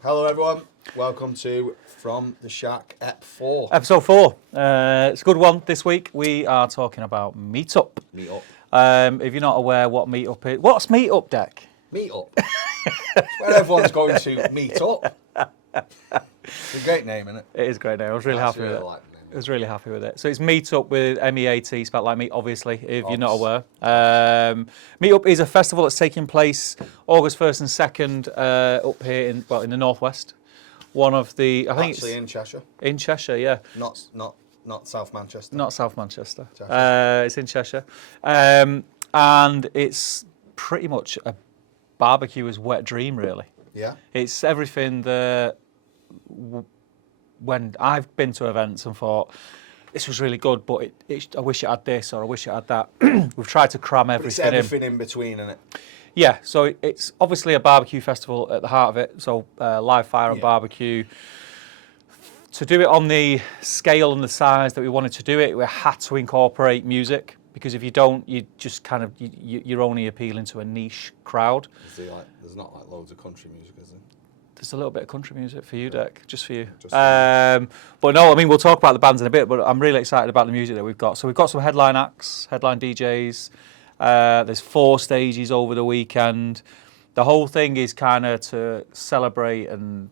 Hello everyone, welcome to From the Shack Ep 4. Episode 4. It's a good one this week. We are talking about Meetup. Meetup. If you're not aware what Meetup is, what's Meetup, Deck? Meetup. It's where everyone's going to meet up. It's a great name, isn't it? It is a great name. I was really happy with it. Like the name. I was really happy with it. So it's Meetup with MEAT, spelled like meat, obviously, if you're not aware. Meetup is a festival that's taking place August 1st and 2nd up here in the northwest. One of the, I think Actually in Cheshire. In Cheshire, yeah. Not South Manchester. Not South Manchester. Cheshire. It's in Cheshire. And it's pretty much a barbecuer's wet dream, really. Yeah. It's everything that when I've been to events and thought, this was really good, but I wish it had this or I wish it had that. We've tried to cram everything in. It's everything in between, isn't it? Yeah, so it's obviously a barbecue festival at the heart of it. So live fire and barbecue. To do it on the scale and the size that we wanted to do it, we had to incorporate music. Because if you don't, you just kind of, you're only appealing to a niche crowd. There's not like loads of country music, is there? There's a little bit of country music for you, Deck, just for you. But no, I mean, we'll talk about the bands in a bit, but I'm really excited about the music that we've got. So we've got some headline acts, headline DJs. There's 4 stages over the weekend. The whole thing is kind of to celebrate and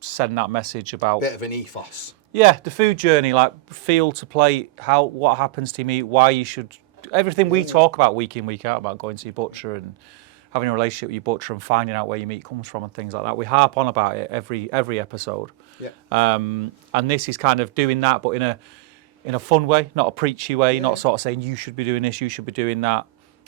send that message about... Bit of an ethos. Yeah, the food journey, like field to plate, what happens to me, why you should... Everything we talk about week in, week out, about going to your butcher and having a relationship with your butcher and finding out where your meat comes from and things like that. We harp on about it every episode. Yeah. And this is kind of doing that, but in a fun way, not a preachy way, not sort of saying you should be doing this, you should be doing that.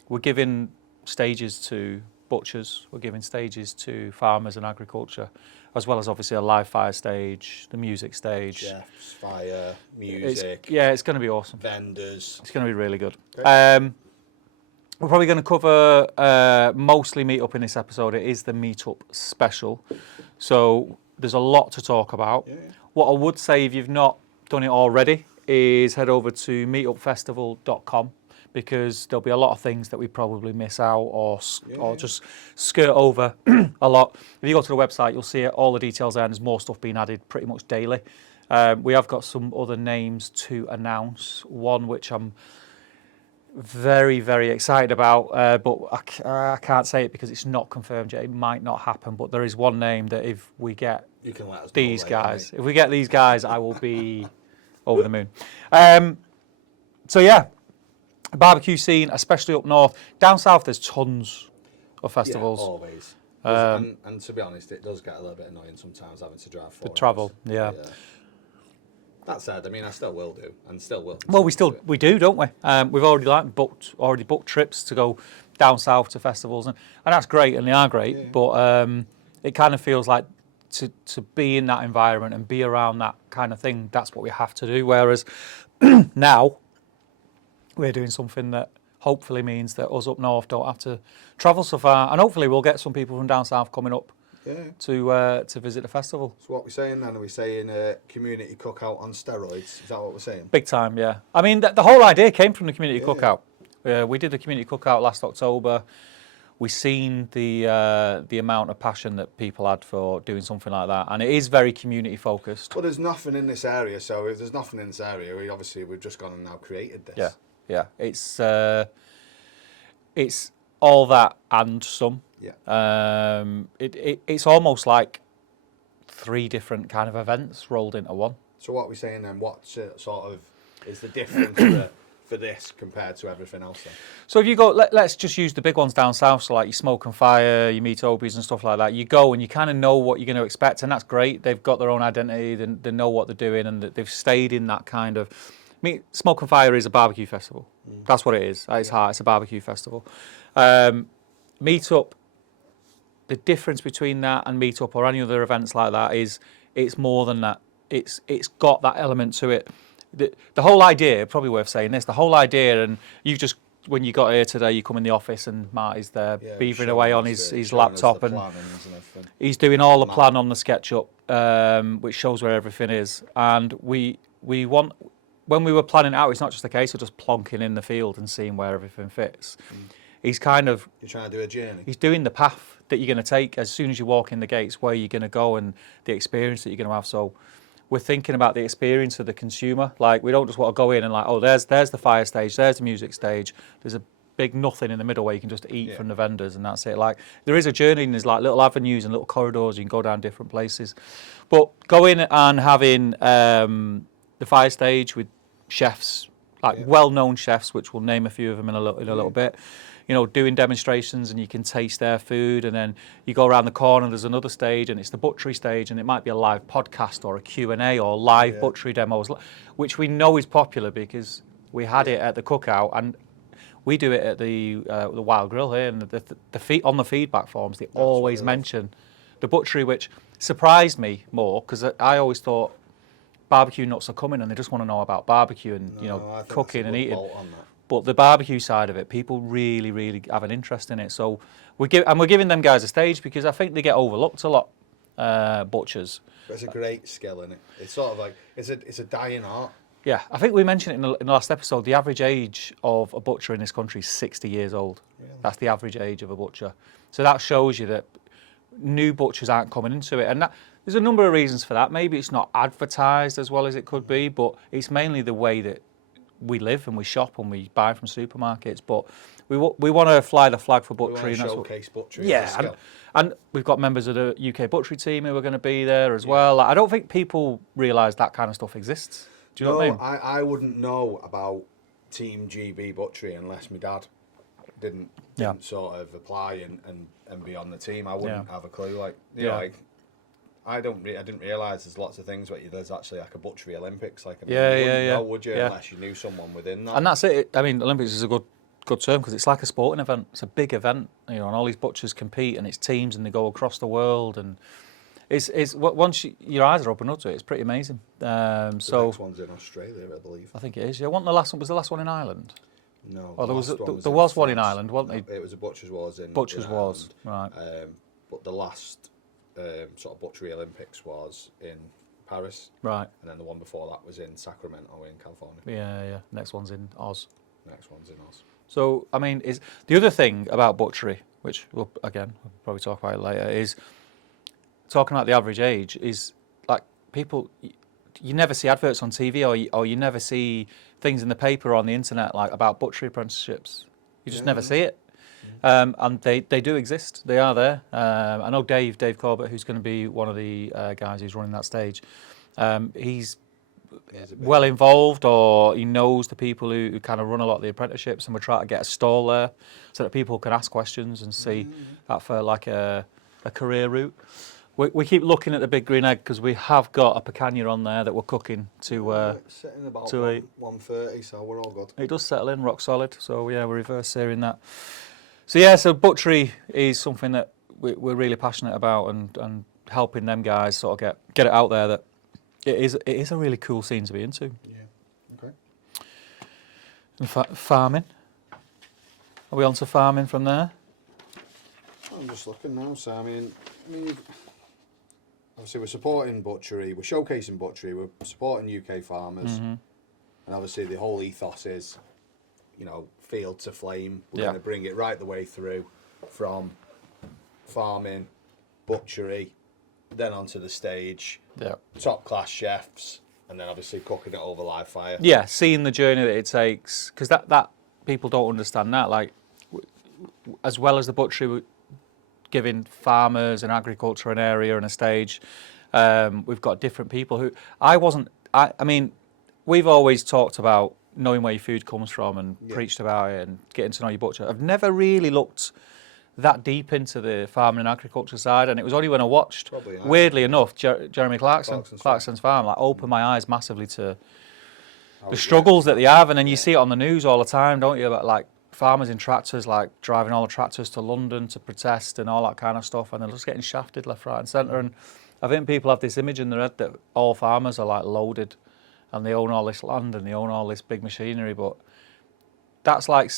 We're giving stages to butchers, we're giving stages to farmers and agriculture, as well as obviously a live fire stage, the music stage. Chefs, fire, music. It's going to be awesome. Vendors. It's going to be really good. We're probably going to cover mostly Meetup in this episode. It is the Meetup special. So there's a lot to talk about. Yeah. What I would say, if you've not done it already, is head over to meetupfestival.com because there'll be a lot of things that we probably miss out or just skirt over a lot. If you go to the website, you'll see it, all the details there, and there's more stuff being added pretty much daily. We have got some other names to announce, one which I'm very, very excited about, but I can't say it because it's not confirmed yet. It might not happen, but there is one name that if we get You can let us know these later, guys, mate. if we get these guys, I will be over the moon. So yeah, barbecue scene, especially up north. Down south, there's tons of festivals. Yeah, always. And to be honest, it does get a little bit annoying sometimes having to drive 4 The travel, hours. yeah. That said, I mean, I still will do, and still will. Well, we do, don't we? We've already booked trips to go down south to festivals, and that's great, and they are great. Yeah. But it kind of feels like to be in that environment and be around that kind of thing. That's what we have to do. Whereas now we're doing something that hopefully means that us up north don't have to travel so far, and hopefully we'll get some people from down south coming up to visit the festival. So what we're saying then? Are we saying community cookout on steroids? Is that what we're saying? Big time, yeah. I mean, the whole idea came from the community cookout. We did the community cookout last October. We seen the amount of passion that people had for doing something like that, and it is very community focused. Well, there's nothing in this area, so if there's nothing in this area, we've just gone and now created this. Yeah. It's all that and some. Yeah. It's almost like 3 different kind of events rolled into one. So what are we saying then? What sort of is the difference for this compared to everything else then? So if you go, let's just use the big ones down south, so like your Smoke and Fire, your Meetobies and stuff like that. You go and you kind of know what you're going to expect, and that's great. They've got their own identity, they know what they're doing, and they've stayed in that kind of... I mean, Smoke and Fire is a barbecue festival. That's what it is. At its heart, it's a barbecue festival. Meetup, the difference between that and Meetup or any other events like that is it's more than that. It's got that element to it. The whole idea, probably worth saying this, the whole idea, and you've just, when you got here today, you come in the office and Marty's there beavering away on his laptop, and he's doing all the plan on the SketchUp, which shows where everything is. And we want, when we were planning it out, it's not just a case of just plonking in the field and seeing where everything fits. He's kind of... You're trying to do a journey. He's doing the path that you're going to take as soon as you walk in the gates, where you're going to go and the experience that you're going to have. So we're thinking about the experience of the consumer. Like, we don't just want to go in and like, oh, there's the fire stage, there's the music stage, there's a big nothing in the middle where you can just eat from the vendors and that's it. Like, there is a journey and there's like little avenues and little corridors, you can go down different places. But going and having the fire stage with chefs, like well-known chefs, which we'll name a few of them in a little bit, you know, doing demonstrations and you can taste their food, and then you go around the corner, there's another stage and it's the butchery stage, and it might be a live podcast or a Q&A or live butchery demos, which we know is popular because we had it at the cookout, and we do it at the Wild Grill here, and on the feedback forms they always mention the butchery, which surprised me more because I always thought barbecue nuts are coming and they just want to know about barbecue and cooking and eating. But the barbecue side of it, people really, really have an interest in it. So we're giving them guys a stage because I think they get overlooked a lot, butchers. But it's a great skill, isn't it? It's sort of like, it's a dying art. Yeah, I think we mentioned it in the last episode. The average age of a butcher in this country is 60 years old. Really? That's the average age of a butcher. So that shows you that new butchers aren't coming into it. And there's a number of reasons for that. Maybe it's not advertised as well as it could be, but it's mainly the way that we live and we shop and we buy from supermarkets. But we want to fly the flag for butchery. We want to showcase butchery. Yeah, and we've got members of the UK butchery team who are going to be there as well. Like, I don't think people realise that kind of stuff exists. Do you know what I mean? I wouldn't know about Team GB Butchery unless my dad didn't sort of apply and be on the team. I wouldn't have a clue. Like, you know, like, I didn't realise there's lots of things, but there's actually like a butchery Olympics. Like, you wouldn't know, would you, unless you knew someone within that? And that's it. I mean, Olympics is a good term because it's like a sporting event. It's a big event, you know, and all these butchers compete and it's teams and they go across the world, and it's once your eyes are open up to it, it's pretty amazing. The next one's in Australia, I believe. I think it is. Yeah, wasn't the last one? Was the last one in Ireland? No. Oh, there was one in Ireland, wasn't there? It was a Butchers Wars in Butchers Wars, right? But the last sort of butchery Olympics was in Paris, right? And then the one before that was in Sacramento in California. Yeah. Next one's in Oz. So, I mean, is the other thing about butchery, which we'll probably talk about it later, is talking about the average age, is like people, you never see adverts on TV or you never see things in the paper or on the internet like about butchery apprenticeships. You just never see it. And they do exist. They are there. I know Dave Corbett, who's going to be one of the guys who's running that stage. He's well involved, or he knows the people who kind of run a lot of the apprenticeships, and we're trying to get a stall there so that people can ask questions and see that for like a career route. We keep looking at the big green egg because we have got a picanha on there that we're cooking to sitting about to 130, so we're all good. It does settle in rock solid, so yeah, we're reverse searing that. So yeah, so butchery is something that we're really passionate about, and helping them guys sort of get it out there that it is a really cool scene to be into. Yeah. Okay. And farming. Are we on to farming from there? I'm just looking now, so I mean, obviously we're supporting butchery, we're showcasing butchery, we're supporting UK farmers, and obviously the whole ethos is, you know, field to flame. We're going to bring it right the way through, from farming, butchery, then onto the stage, top class chefs, and then obviously cooking it over live fire. Yeah, seeing the journey that it takes, because that people don't understand that. Like, as well as the butchery, giving farmers and agriculture an area and a stage, we've got different people who I mean, we've always talked about knowing where your food comes from and preached about it and getting to know your butcher. I've never really looked that deep into the farming and agriculture side, and it was only when I watched, weirdly enough, Jeremy Clarkson's farm, like, opened my eyes massively to the struggles that they have. And then you see it on the news all the time, don't you, about like farmers in tractors, like driving all the tractors to London to protest and all that kind of stuff, and they're just getting shafted left, right and centre. And I think people have this image in their head that all farmers are like loaded and they own all this land and they own all this big machinery, but that's like,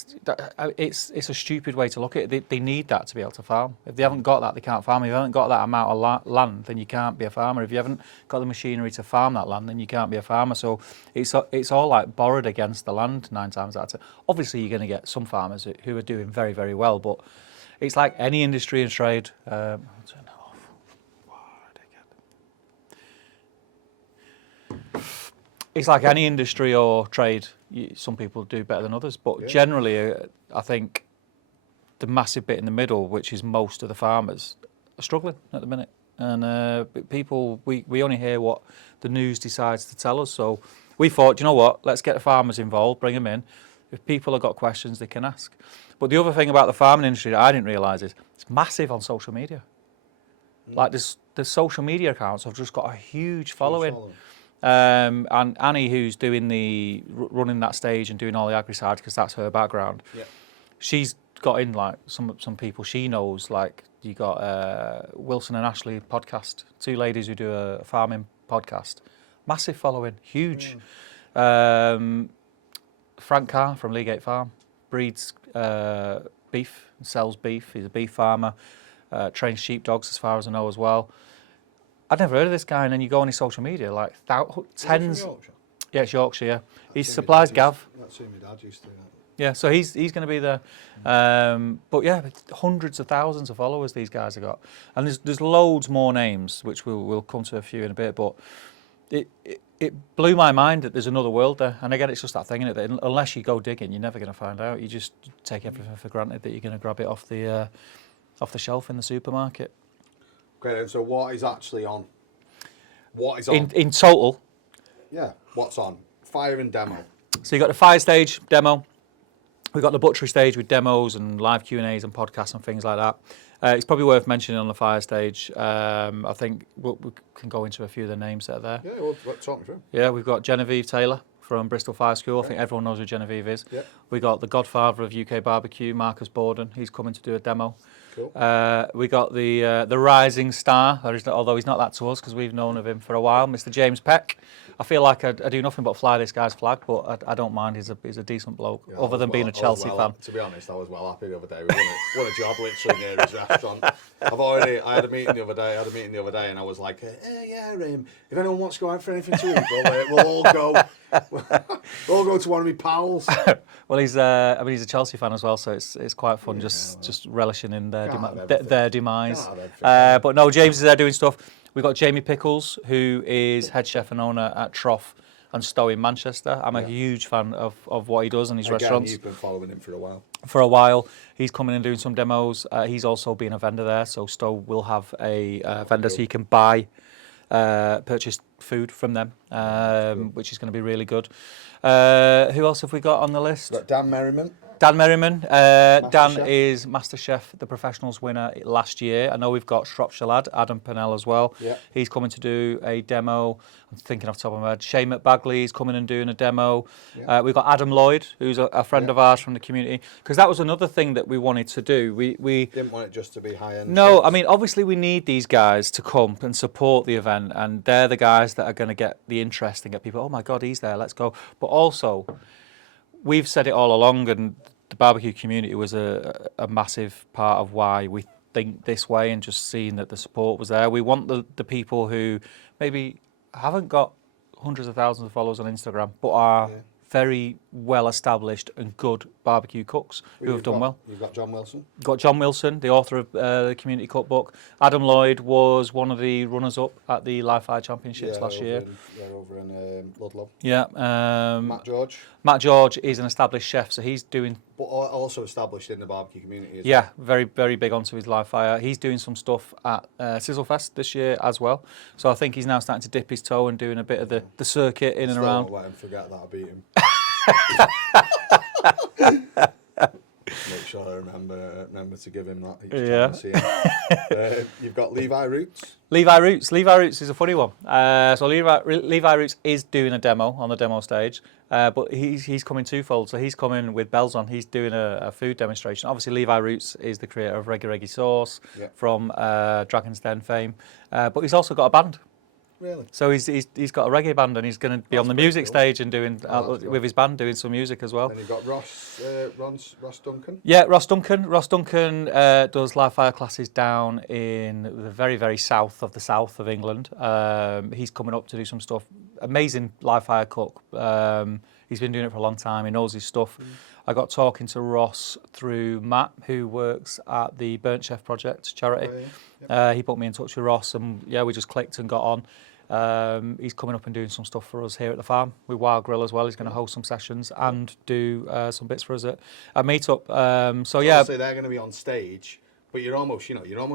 it's a stupid way to look at it. They need that to be able to farm. If they haven't got that, they can't farm. If you haven't got that amount of land, then you can't be a farmer. If you haven't got the machinery to farm that land, then you can't be a farmer. So it's all like borrowed against the land 9 times out of 10. Obviously, you're going to get some farmers who are doing very, very well, but it's like any industry and trade. I'll turn that off. It's like any industry or trade. Some people do better than others, but generally, I think the massive bit in the middle, which is most of the farmers, are struggling at the minute. And people, we only hear what the news decides to tell us. So we thought, you know what, let's get the farmers involved, bring them in. If people have got questions, they can ask. But the other thing about the farming industry that I didn't realise is it's massive on social media. Like the social media accounts have just got a huge following. And Annie, who's doing running that stage and doing all the agri side, because that's her background, she's got in like some people she knows. Like you got Wilson and Ashley podcast, 2 ladies who do a farming podcast, massive following, huge. Frank Carr from Leagate Farm breeds beef, sells beef. He's a beef farmer, trains sheepdogs as far as I know as well. I'd never heard of this guy, and then you go on his social media, like tens. Yorkshire? Yeah, it's Yorkshire. Yeah, he supplies Gav. That's who my dad used to. Yeah, so he's going to be there. But yeah, hundreds of thousands of followers these guys have got, and there's loads more names, which we'll come to a few in a bit. But it blew my mind that there's another world there. And again, it's just that thing, isn't it? That unless you go digging, you're never going to find out. You just take everything for granted that you're going to grab it off the shelf in the supermarket. Okay, then, so what is actually on? What is on? In total? Yeah, what's on? Fire and demo. So you got the fire stage, demo. We've got the butchery stage with demos and live Q&As and podcasts and things like that. It's probably worth mentioning on the fire stage. I think we can go into a few of the names that are there. Yeah, well, talk me through. Yeah, we've got Genevieve Taylor from Bristol Fire School. I think everyone knows who Genevieve is. Yeah. We got the godfather of UK BBQ, Marcus Borden. He's coming to do a demo. Cool. We got the rising star, although he's not that to us because we've known of him for a while, Mr. James Peck. I feel like I do nothing but fly this guy's flag, but I don't mind. He's a decent bloke, other than being a Chelsea fan. To be honest, I was well happy the other day. We won a job literally near his restaurant. I had a meeting the other day, and I was like, if anyone wants to go out for anything to eat, we'll all go. We'll all go to one of my pals. Well, he's a Chelsea fan as well, so it's quite fun just relishing in their demise. But no, James is there doing stuff. We've got Jamie Pickles, who is head chef and owner at Trough and Stowe in Manchester. I'm a huge fan of what he does and his restaurants. You've been following him for a while. For a while. He's coming and doing some demos. He's also been a vendor there, so Stowe will have a vendor so you can purchase food from them, which is going to be really good. Who else have we got on the list? We've got Dan Merriman. Dan Merriman. Dan Chef. is MasterChef, the professionals winner last year. I know we've got Shropshire lad, Adam Pennell as well. Yeah. He's coming to do a demo. I'm thinking off the top of my head. Shay McBagley is coming and doing a demo. Yeah. We've got Adam Lloyd, who's a friend of ours from the community. Because that was another thing that we wanted to do. We didn't want it just to be high-end. No, I mean, obviously we need these guys to come and support the event. And they're the guys that are going to get the interest and get people, oh my God, he's there, let's go. But also, we've said it all along, and the barbecue community was a massive part of why we think this way, and just seeing that the support was there. We want the people who maybe haven't got hundreds of thousands of followers on Instagram, but are very well established and good barbecue cooks who have done well. You've got John Wilson. Got John Wilson, the author of the Community Cookbook. Adam Lloyd was one of the runners-up at the Live Fire Championships last year. Over in Ludlow. Yeah. Matt George. Matt George is an established chef, so he's doing... But also established in the barbecue community as yeah, well. very, very big onto his Live Fire. He's doing some stuff at Sizzlefest this year as well. So I think he's now starting to dip his toe and doing a bit of the circuit in and around. Don't let him forget that I beat him. Make sure I remember to give him that each time I see him. You've got Levi Roots. Levi Roots is a funny one. So Levi Roots is doing a demo on the demo stage, but he's coming twofold. So he's coming with bells on. He's doing a food demonstration. Obviously, Levi Roots is the creator of Reggae Reggae Sauce from Dragon's Den fame, but he's also got a band. Really? So he's got a reggae band, and he's going to be on the music stage and doing with his band doing some music as well. Then you've got Ross Duncan. Yeah, Ross Duncan. Ross Duncan does live fire classes down in the very, very south of England. He's coming up to do some stuff amazing live fire cook. He's been doing it for a long time. He knows his stuff. I got talking to Ross through Matt, who works at the Burnt Chef Project charity. He put me in touch with Ross, and yeah, we just clicked and got on. He's coming up and doing some stuff for us here at the farm with Wild Grill as well. He's going to host some sessions and do some bits for us at meetup. So yeah, obviously they're going to be on stage, but you're almost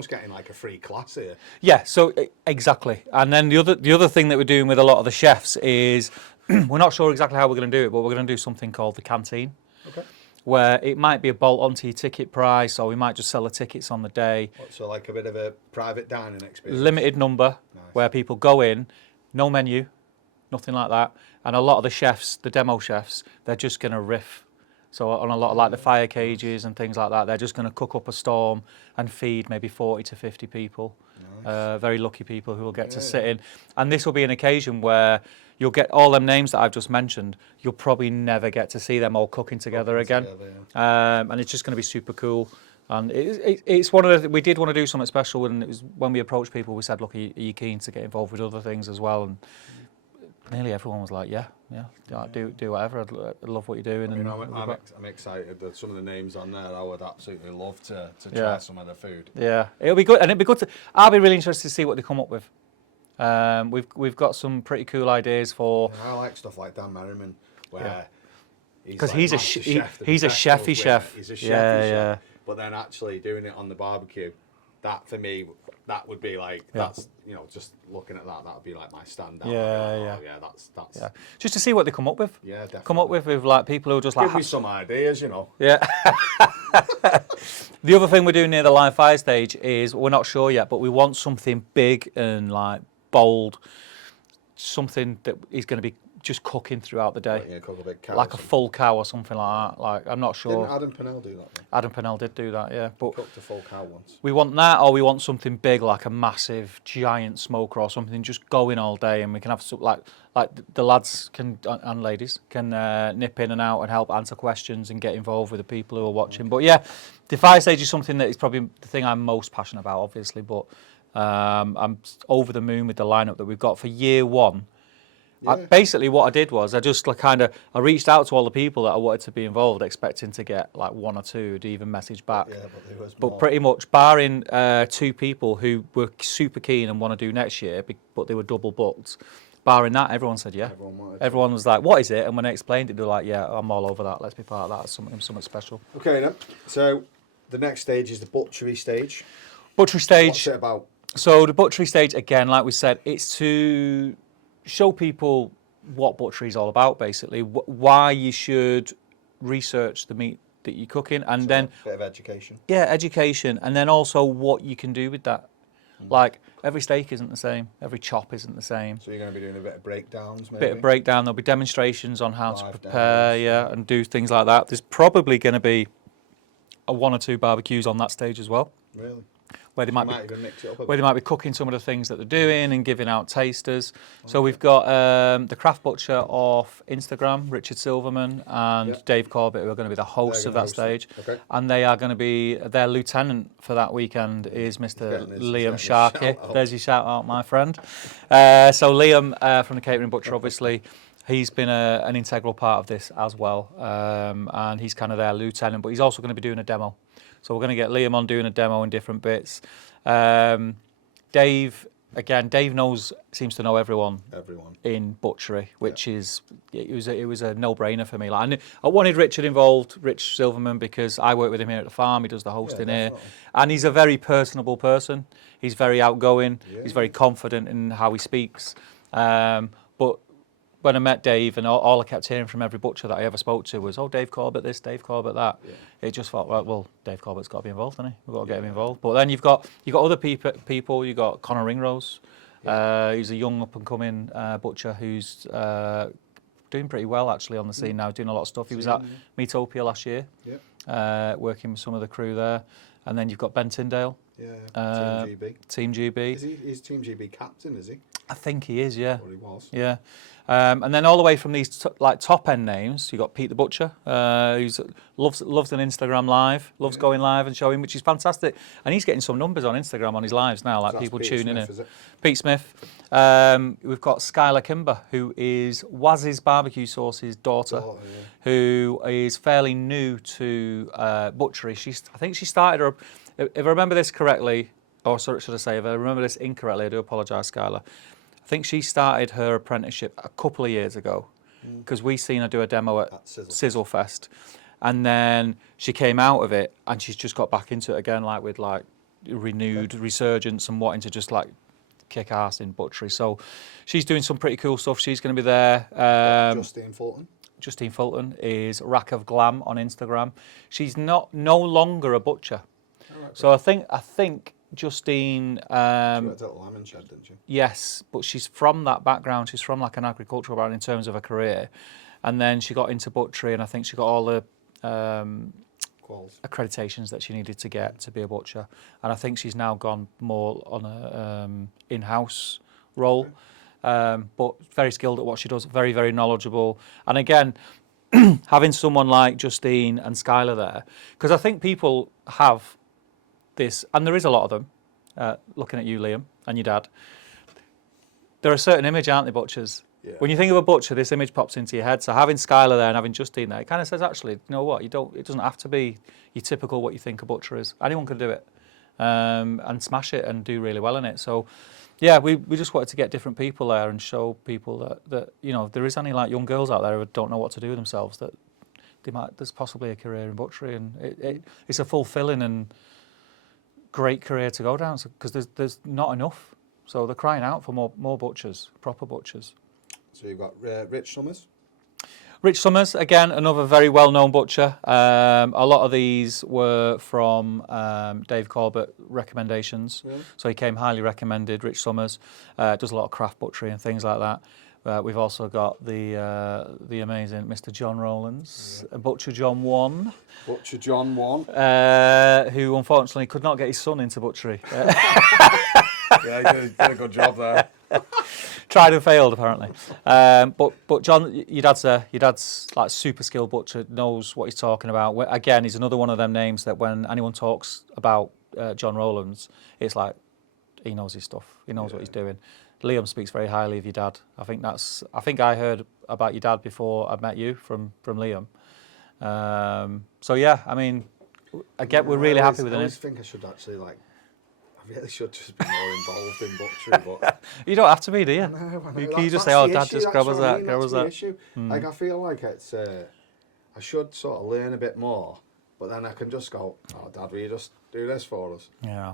getting like a free class here. Yeah, so exactly. And then the other thing that we're doing with a lot of the chefs is we're not sure exactly how we're going to do it, but we're going to do something called the canteen. Okay. Where it might be a bolt onto your ticket price, or we might just sell the tickets on the day. So like a bit of a private dining experience. Limited number, where people go in, no menu, nothing like that. And a lot of the chefs, the demo chefs, they're just going to riff. So on a lot of like the fire cages and things like that, they're just going to cook up a storm and feed maybe 40 to 50 people. Nice. Very lucky people who will get to sit in. And this will be an occasion where you'll get all them names that I've just mentioned. You'll probably never get to see them all cooking together again. And it's just going to be super cool. And it's one of the, we did want to do something special, and it was when we approached people, we said, look, are you keen to get involved with other things as well? And nearly everyone was like, yeah, do whatever. I love what you're doing. I mean, I'm excited that some of the names on there. I would absolutely love to try some of the food. Yeah, it'll be good, and it'll be good to. I'll be really interested to see what they come up with. We've got some pretty cool ideas for. I like stuff like Dan Merriman, where because he's a chefy chef. He's a chefy chef. But then actually doing it on the barbecue, that for me, that would be like that's just looking at that would be like my standout. That's just to see what they come up with. Yeah, definitely. Come up with like people who are just like give me some ideas, Yeah. The other thing we're doing near the live fire stage is we're not sure yet, but we want something big and like bold, something that is going to be just cooking throughout the day. Yeah, cook a big cow. Like a full cow or something like that. Like I'm not sure. Didn't Adam Pennell do that? Then? Adam Pennell did do that, yeah. But he cooked a full cow once. We want that, or we want something big, like a massive, giant smoker or something, just going all day, and we can have some, like the lads can and ladies can nip in and out and help answer questions and get involved with the people who are watching. But yeah, the fire stage is something that is probably the thing I'm most passionate about, obviously. But I'm over the moon with the lineup that we've got for year one. Yeah. Basically, what I did was I just I reached out to all the people that I wanted to be involved, expecting to get like one or two who'd even message back. Yeah, but pretty much, barring two people who were super keen and want to do next year, but they were double booked. Barring that, everyone said yeah. Everyone was like, "What is it?" And when I explained it, they were like, "Yeah, I'm all over that. Let's be part of that. Something special." Okay, then. So the next stage is the butchery stage. Butchery stage. What's it about? So the butchery stage, again, like we said, it's to show people what butchery is all about, basically, why you should research the meat that you're cooking, and then a bit of education. Yeah, education, and then also what you can do with that. Like every steak isn't the same, every chop isn't the same. So you're going to be doing a bit of breakdowns, maybe. Bit of breakdown. There'll be demonstrations on how to prepare, and do things like that. There's probably going to be one or two barbecues on that stage as well. Really. Where they might be cooking some of the things that they're doing and giving out tasters. So we've got the craft butcher off Instagram, Richard Silverman, and Dave Corbett, who are going to be the hosts of that stage. Okay. And they are going to be, their lieutenant for that weekend is Mr. Liam Sharkey. There's your shout out, my friend. So Liam from the Catering Butcher, obviously, he's been an integral part of this as well. And he's kind of their lieutenant, but he's also going to be doing a demo. So we're going to get Liam on doing a demo in different bits. Dave seems to know everyone in butchery, which is it was a no-brainer for me. Like I wanted Richard involved, Rich Silverman, because I work with him here at the farm. He does the hosting here, and he's a very personable person. He's very outgoing. Yeah. He's very confident in how he speaks. But when I met Dave, and all I kept hearing from every butcher that I ever spoke to was, "Oh, Dave Corbett this, Dave Corbett that." Yeah. It just felt like, well, Dave Corbett's got to be involved, hasn't he? We've got to get him involved. But then you've got other people. You've got Connor Ringrose. Yeah. He's a young up and coming butcher who's doing pretty well actually on the scene now, doing a lot of stuff. He was at Meatopia last year, working with some of the crew there. And then you've got Ben Tyndale, Yeah, Team GB. Team GB. He's Team GB captain, is he? I think he is, yeah. Or he was. Yeah. And then all the way from these top end names, you got Pete the Butcher, who's loves an Instagram live, loves going live and showing, which is fantastic. And he's getting some numbers on Instagram on his lives now, like people tuning in. Pete Smith. We've got Skylar Kimber, who is Waz's Barbecue Sauce's daughter, who is fairly new to butchery. I think she started her, if I remember this correctly, or should I say, if I remember this incorrectly, I do apologise, Skylar. I think she started her apprenticeship a couple of years ago because we seen her do a demo at Sizzle Fest, and then she came out of it and she's just got back into it again, like with like renewed resurgence and wanting to just like kick ass in butchery. So she's doing some pretty cool stuff. She's going to be there. Justine Fulton is Rack of Glam on Instagram. She's no longer a butcher. So I think Justine. She worked at the Lemon Shed, didn't she? Yes, but she's from that background. She's from like an agricultural background in terms of her career, and then she got into butchery, and I think she got all the accreditations that she needed to get to be a butcher. And I think she's now gone more on a in-house role, but very skilled at what she does. Very, very knowledgeable. And again, having someone like Justine and Skylar there, because I think people have this, and there is a lot of them, looking at you, Liam, and your dad. They're a certain image, aren't they, butchers? Yeah. When you think of a butcher, this image pops into your head. So having Skylar there and having Justine there, it kind of says, actually, you know what? It doesn't have to be your typical what you think a butcher is. Anyone can do it, and smash it and do really well in it. So, yeah, we just wanted to get different people there and show people that you know, there is any like young girls out there who don't know what to do with themselves, that there's possibly a career in butchery, and it's a fulfilling and great career to go down, because there's not enough. So they're crying out for more butchers, proper butchers. So you've got Rich Summers. Rich Summers, again, another very well-known butcher. A lot of these were from Dave Corbett recommendations. Really? So he came highly recommended. Rich Summers does a lot of craft butchery and things like that. We've also got the amazing Mr. John Rowlands, Butcher John 1. Butcher John 1. Who unfortunately could not get his son into butchery. Yeah, he did a good job there. Tried and failed, apparently. But John, your dad's like super skilled butcher, knows what he's talking about. Again, he's another one of them names that when anyone talks about John Rowlands, it's like he knows his stuff. He knows what he's doing. Liam speaks very highly of your dad. I think I heard about your dad before I met you from Liam. So yeah, I mean, we're really happy with it. I always think I should actually I really should just be more involved in butchery, but you don't have to be, do you? I know. You just say, "Oh, Dad, just grab us that, grab us that." Issue. Like I feel like it's, I should sort of learn a bit more, but then I can just go, "Oh, Dad, will you just do this for us?" Yeah.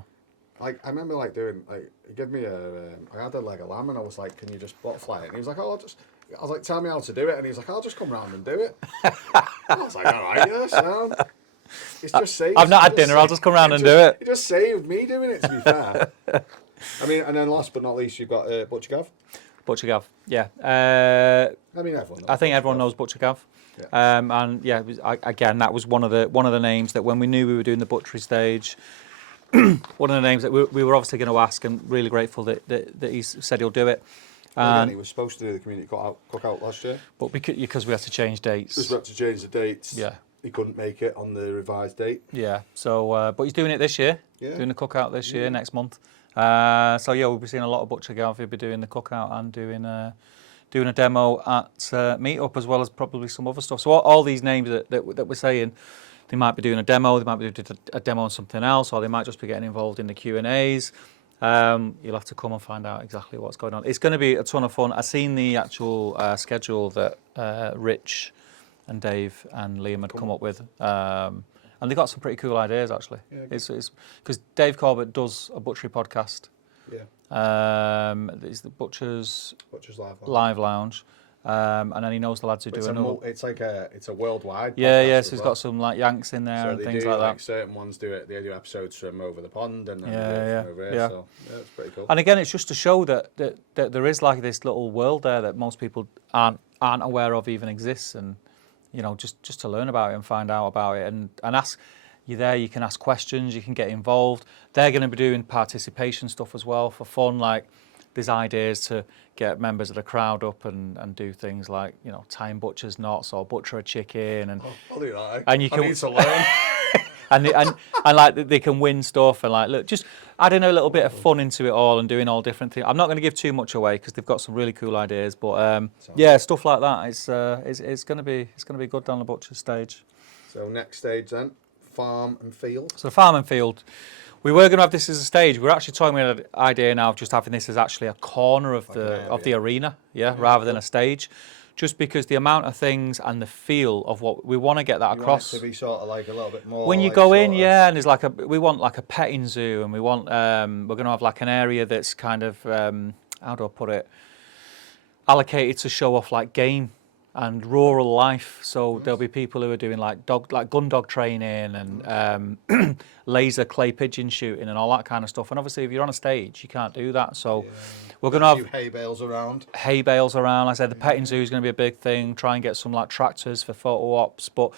Like I remember doing he gave me I had a leg of lamb and I was like, "Can you just butterfly it?" And he was like, "Oh, I was like, "Tell me how to do it," and he was like, "I'll just come round and do it." I was like, "All right, yeah, sound." It's just saved. I've not had dinner. I'll just come round and do it. It just saved me doing it, to be fair. I mean, and then last but not least, you've got Butcher Gav. Butcher Gav, yeah. I mean, everyone. I think everyone knows Butcher Gav. Yeah. And yeah, again, that was one of the names that when we knew we were doing the butchery stage, one of the names that we were obviously going to ask, and really grateful that he said he'll do it. Again, he was supposed to do the community cookout last year, but because we had to change dates. We had to change the dates. Yeah. He couldn't make it on the revised date. Yeah, so but he's doing it this year. Yeah. Doing the cookout this year, next month. So yeah, we'll be seeing a lot of Butcher Gav. He'll be doing the cookout and doing a demo at Meetup, as well as probably some other stuff. So all these names that we're saying, they might be doing a demo, they might be doing a demo on something else, or they might just be getting involved in the Q&As. You'll have to come and find out exactly what's going on. It's going to be a ton of fun. I've seen the actual schedule that Rich and Dave and Liam had come up with, and they got some pretty cool ideas actually. Yeah, it's because Dave Corbett does a butchery podcast. Yeah. It's the Butchers Live Lounge, and then he knows the lads who do another. It's a worldwide. Yeah. So he's got some like Yanks in there and things like that. Certain ones do it. They do episodes from over the pond and then they do it from over here. Yeah. So yeah, it's pretty cool. And again, it's just to show that there is like this little world there that most people aren't aware of even exists, and you know, just to learn about it and find out about it and ask, You're there, you can ask questions, you can get involved. They're going to be doing participation stuff as well for fun. Like there's ideas to get members of the crowd up and do things like, you know, tying butcher's knots or butcher a chicken. And, I'll do that. and you I can, need to learn. and like they can win stuff and like, look, just adding a little bit of fun into it all and doing all different things. I'm not going to give too much away because they've got some really cool ideas, but yeah, stuff like that. It's going to be good down the butcher's stage. So next stage then, farm and field. So the farm and field, we were going to have this as a stage. We're actually talking about an idea now of just having this as actually a corner of the arena, rather than a stage, just because the amount of things and the feel of what we want to get that across. Want it to be sort of like a little bit more. When you like go in, and there's like we want like a petting zoo, and we want we're going to have like an area that's kind of how do I put it, allocated to show off like game and rural life. So there'll be people who are doing like gun dog training and laser clay pigeon shooting and all that kind of stuff. And obviously, if you're on a stage, you can't do that. So we're going to have hay bales around. Hay bales around. Like I said, the petting zoo is going to be a big thing. Try and get some like tractors for photo ops, but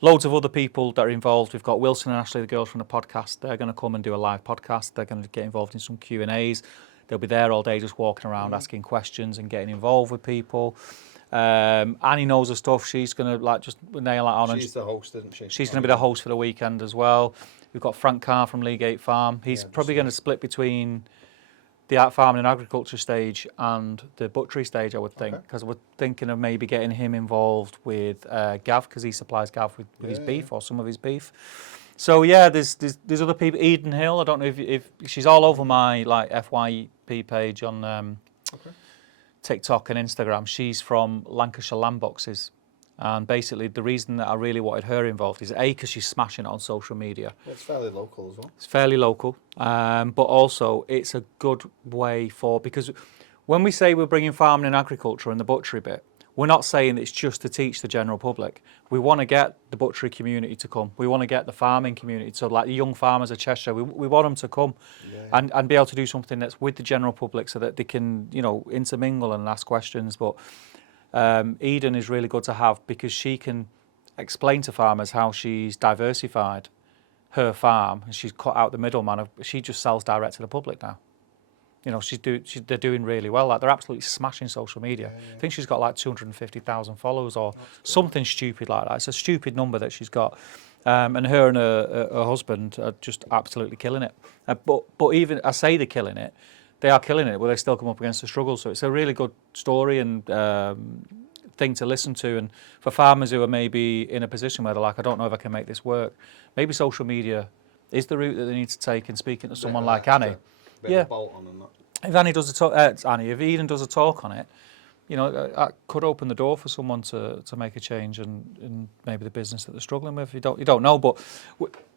loads of other people that are involved. We've got Wilson and Ashley, the girls from the podcast. They're going to come and do a live podcast. They're going to get involved in some Q&As. They'll be there all day just walking around asking questions and getting involved with people. Annie knows her stuff. She's going to like just nail that on. She's the host, isn't she? She's going to be the host for the weekend as well. We've got Frank Carr from Leagate Farm. He's probably going to split between the art farming and agriculture stage and the butchery stage, I would think, because we're thinking of maybe getting him involved with Gav, because he supplies Gav with his beef or some of his beef. So yeah, there's other people. Eden Hill, I don't know if she's all over my like FYP page on TikTok and Instagram. She's from Lancashire Lamb Boxes, and basically the reason that I really wanted her involved is because she's smashing it on social media. It's fairly local as well. It's fairly local, but also it's a good way because when we say we're bringing farming and agriculture and the butchery bit, we're not saying it's just to teach the general public. We want to get the butchery community to come. We want to get the farming community, so like the young farmers of Cheshire, we want them to come and be able to do something that's with the general public so that they can, you know, intermingle and ask questions. But Eden is really good to have because she can explain to farmers how she's diversified her farm and she's cut out the middleman. She just sells direct to the public now. You know, they're doing really well. Like they're absolutely smashing social media. I think she's got like 250,000 followers or something stupid like that. It's a stupid number that she's got. And her and her husband are just absolutely killing it. But even I say they're killing it, they are killing it, but they still come up against the struggle. So it's a really good story and thing to listen to. And for farmers who are maybe in a position where they're like, I don't know if I can make this work, maybe social media is the route that they need to take. And speaking to someone like Annie, bolt on and that. If Annie does a talk, if Eden does a talk on it, you know, that could open the door for someone to make a change in maybe the business that they're struggling with. You don't know, but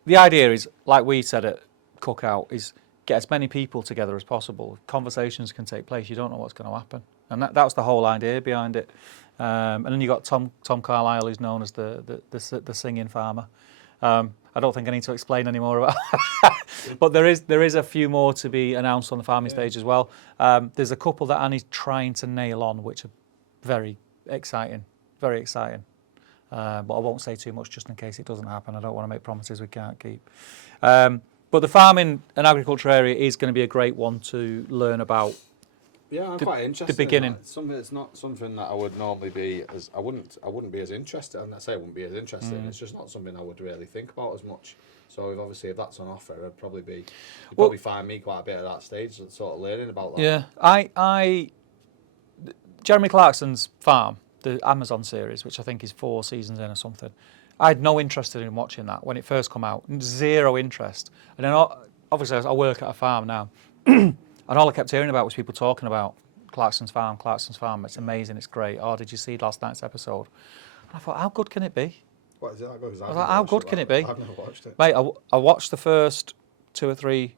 the idea is, like we said at Cookout, is get as many people together as possible. Conversations can take place. You don't know what's going to happen, and that's the whole idea behind it. And then you got Tom Carlisle, who's known as the singing farmer. I don't think I need to explain any more about but there is a few more to be announced on the farming stage as well. There's a couple that Annie's trying to nail on, which are very exciting. But I won't say too much just in case it doesn't happen. I don't want to make promises we can't keep. But the farming and agriculture area is going to be a great one to learn about. Yeah, I'm quite interested. The beginning. It's not something that I would normally be as I wouldn't be as interested. I'm not saying I wouldn't be as interested. It's just not something I would really think about as much. So if that's on offer, I'd probably find me quite a bit at that stage, sort of learning about that. Yeah, Jeremy Clarkson's Farm, the Amazon series, which I think is 4 seasons in or something. I had no interest in watching that when it first came out. Zero interest. And then obviously I work at a farm now. And all I kept hearing about was people talking about Clarkson's Farm. It's amazing, it's great. Oh, did you see last night's episode? And I thought, how good can it be? What is it that good? I was like, how good can it be? I've never watched it. Mate, I watched the first 2 or 3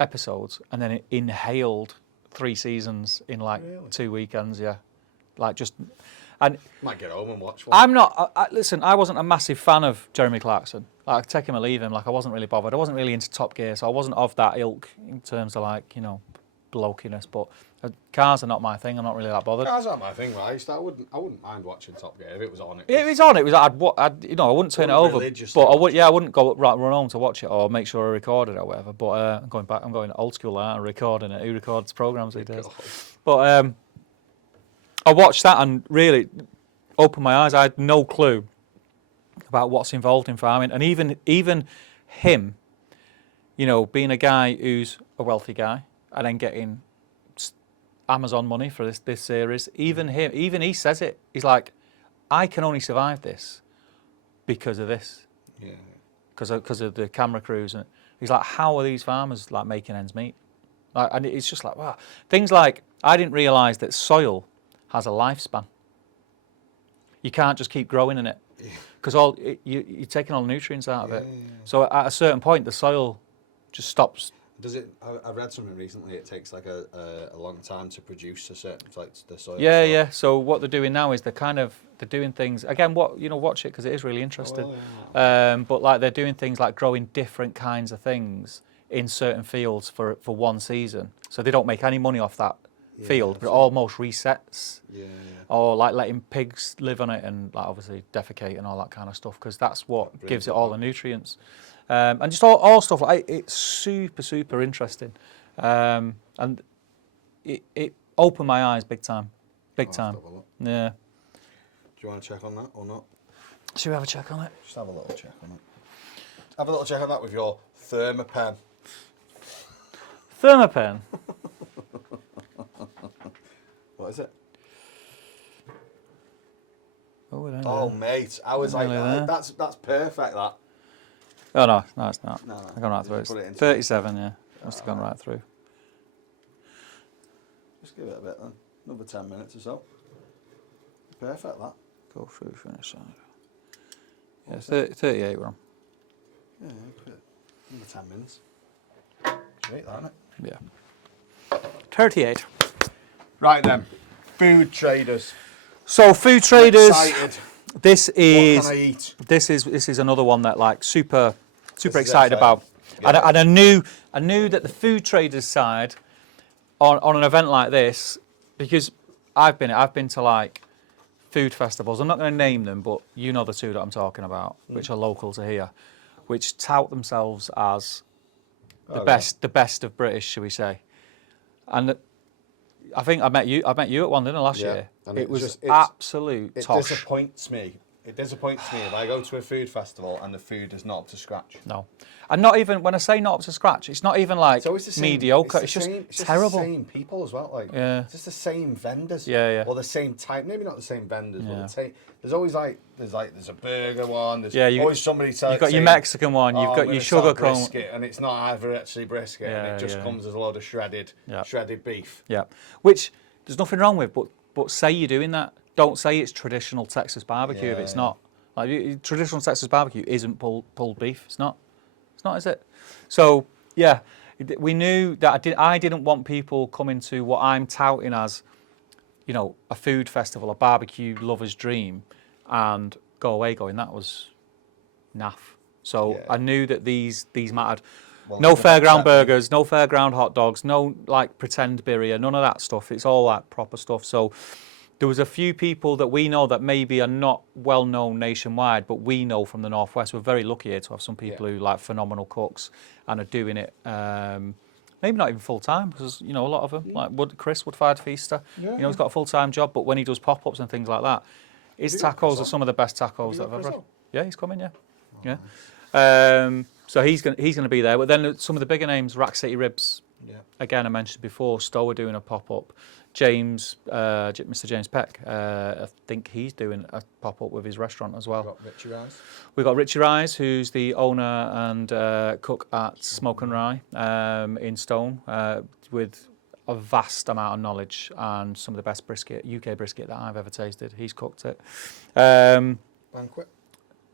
episodes and then it inhaled 3 seasons in like 2 weekends, And might get home and watch one. I'm not, listen, I wasn't a massive fan of Jeremy Clarkson. Like, take him or leave him, like I wasn't really bothered. I wasn't really into Top Gear, so I wasn't of that ilk in terms of like, you know, blokiness. But cars are not my thing. I'm not really that bothered. Cars aren't my thing, right? I wouldn't mind watching Top Gear if it was on. If it's on, it was. I wouldn't turn it over, but I would. Yeah, I wouldn't go run home to watch it or make sure I recorded it or whatever. But I'm going back. I'm going old school now and recording it. Who records programs these days? But I watched that and really opened my eyes. I had no clue about what's involved in farming, and even him, being a guy who's a wealthy guy and then getting Amazon money for this series. Even he says it. He's like, I can only survive this because of this. Yeah. Because of the camera crews, and he's like, how are these farmers like making ends meet? And it's just like, wow. Things like, I didn't realise that soil has a lifespan. You can't just keep growing in it because you're taking all the nutrients out of it. Yeah. So at a certain point, the soil just stops. Does it? I read something recently. It takes like a long time to produce a certain like the soil. Yeah, yeah. So what they're doing now is they're doing things again. Watch it because it is really interesting. Oh, yeah. But like they're doing things like growing different kinds of things in certain fields for one season. So they don't make any money off that field, but it almost resets. Yeah. Or like letting pigs live on it and like obviously defecate and all that kind of stuff because that's what gives it all the nutrients. And just all stuff like it's super interesting, and it opened my eyes big time. Yeah. Do you want to check on that or not? Should we have a check on it? Just have a little check on it. Have a little check on that with your Thermapen. Thermapen. What is it? Oh, mate, I was like, that's perfect. That. Oh no, it's not. No. I've gone right through. It's 37, yeah. Must have gone right through. Just give it a bit then. Another 10 minutes or so. Perfect, that. Go through, finish. Yeah, 38 we're on. Yeah, another 10 minutes. Straight that, isn't it? Yeah. 38. Right then, food traders. So food traders. I'm excited. This is. What can I eat? This is another one that like super excited about. Yeah. And I knew that the food traders side on an event like this, because I've been to like food festivals. I'm not going to name them, but you know the two that I'm talking about, which are local to here, which tout themselves as the best of British, shall we say? And I think I met you at one, didn't I, last year? And it was absolute tosh. It disappoints me if I go to a food festival and the food is not up to scratch. No. And not even, when I say not up to scratch, it's not even like mediocre. It's just terrible. It's the same people as well. Like, it's just the same vendors. Yeah. Or the same type, maybe not the same vendors, but there's always there's a burger one, there's always somebody saying, you've got your Mexican one, you've got your sugar cone. Brisket, and it's not ever actually brisket, and it just comes as a load of shredded beef. Yeah. Which there's nothing wrong with, but say you're doing that. Don't say it's traditional Texas barbecue if it's not. Like traditional Texas barbecue isn't pulled beef. It's not. It's not, is it? So yeah, we knew that I didn't want people coming to what I'm touting as, a food festival, a barbecue lover's dream, and go away going that was naff. So I knew that these mattered. Well, no fairground burgers, no fairground hot dogs, no like pretend birria, none of that stuff. It's all like proper stuff. So there was a few people that we know that maybe are not well known nationwide, but we know from the Northwest. We're very lucky here to have some people who like phenomenal cooks and are doing it. Maybe not even full time, because a lot of them, like Chris Woodfired Feaster, he's got a full time job, but when he does pop ups and things like that, his tacos are some of the best tacos that I've ever had. Yeah, he's coming. So he's going to be there. But then some of the bigger names, Rack City Ribs. Yeah. Again, I mentioned before, Stowe are doing a pop up. Mr. James Peck, I think he's doing a pop-up with his restaurant as well. We've got Richie Rise, who's the owner and cook at Smoke and Rye in Stone, with a vast amount of knowledge and some of the best UK brisket that I've ever tasted. He's cooked it.